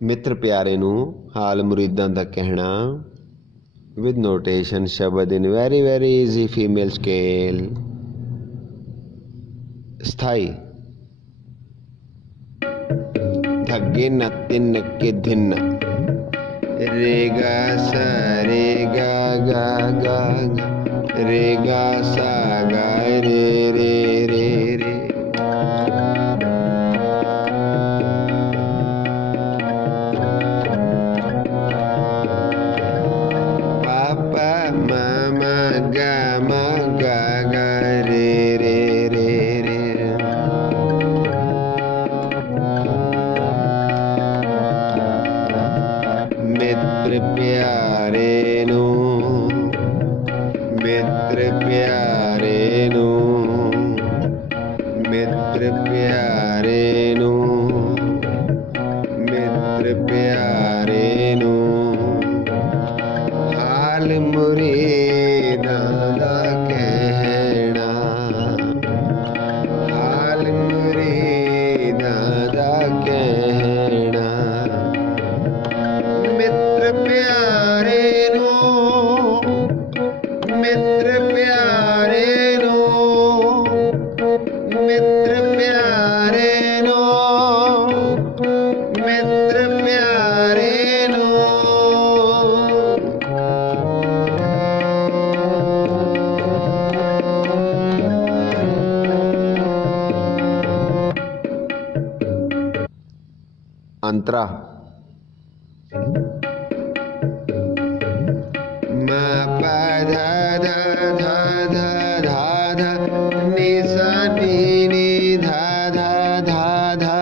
ਮਿੱਤਰ ਪਿਆਰੇ ਨੂੰ ਹਾਲ ਮੁਰੀਦਾਂ ਦਾ ਕਹਿਣਾ with notation ਸ਼ਬਦ in very very easy female scale ਸਥਾਈ ਧੱਗੇ ਨ ਤਿੰਨ ਕੇ ਧਿਨ ਰੇ ਗਾ ਸਾ ਰੇ ਗਾ ਗਾ ਗਾ ਰੇ ਗਾ ਸਾ ਗਾ ਰੇ ਰੇ ਰੇ ਰੇ अंतरा मा पा धा धा धा धा धा धा नि सा नि नि धा धा धा धा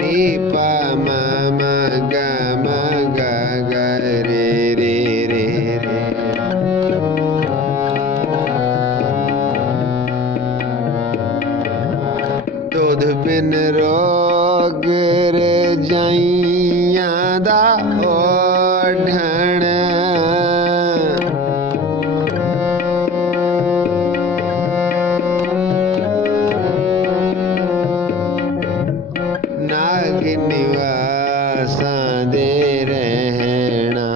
नि पा मा मा गा गा रे रे रे रे बिन रोग रजाइयां दा ओढ़ण नाग निवासां दे रहना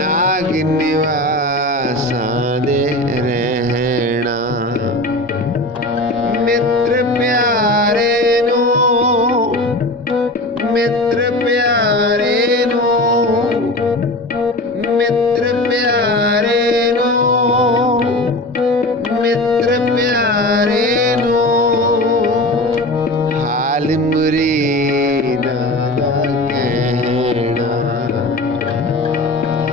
नाग निवासां दे रहना मित्र प्यारे नो मित्र प्यारे नो मित्र प्यारे नो मित्र प्यारे नो हाल मुरीदा दा कहना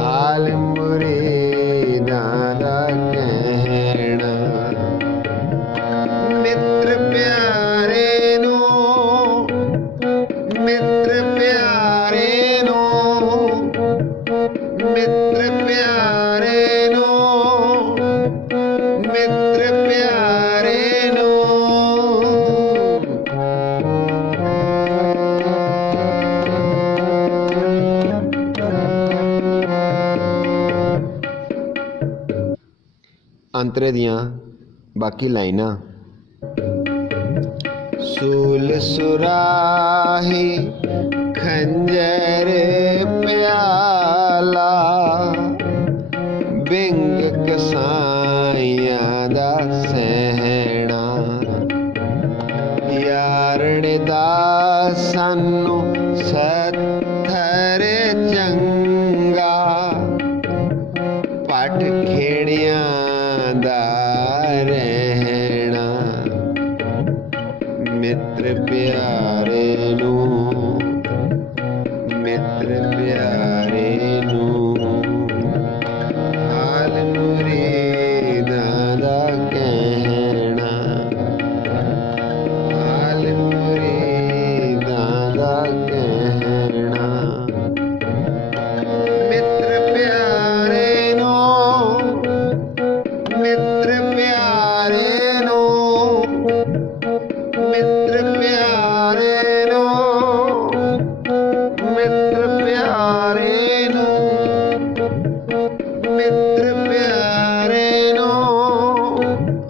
हाल मुरीदा दा कहना मित्र प्यारे नो मित्र प्यारे नो मित्र प्यारे नो मित्र प्यारे नो अंतरे दियां बाकी लाइनां सूल सुराही खंजर प्याला बिंग कसाइयां दा सहना यारन दा सानू सत्थर चंगा पट खेड़ियां दा रहना मित्र प्यारे नो मित्र प्यारे नो हाल मुरीदा दा कहना हाल मुरीदा दा कहना मित्र प्यारे नो मित्र प्यारे नो मित्र प्यारे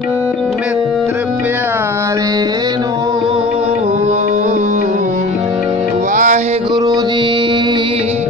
ਮਿੱਤਰ ਪਿਆਰੇ ਨੂੰ। ਵਾਹਿਗੁਰੂ ਜੀ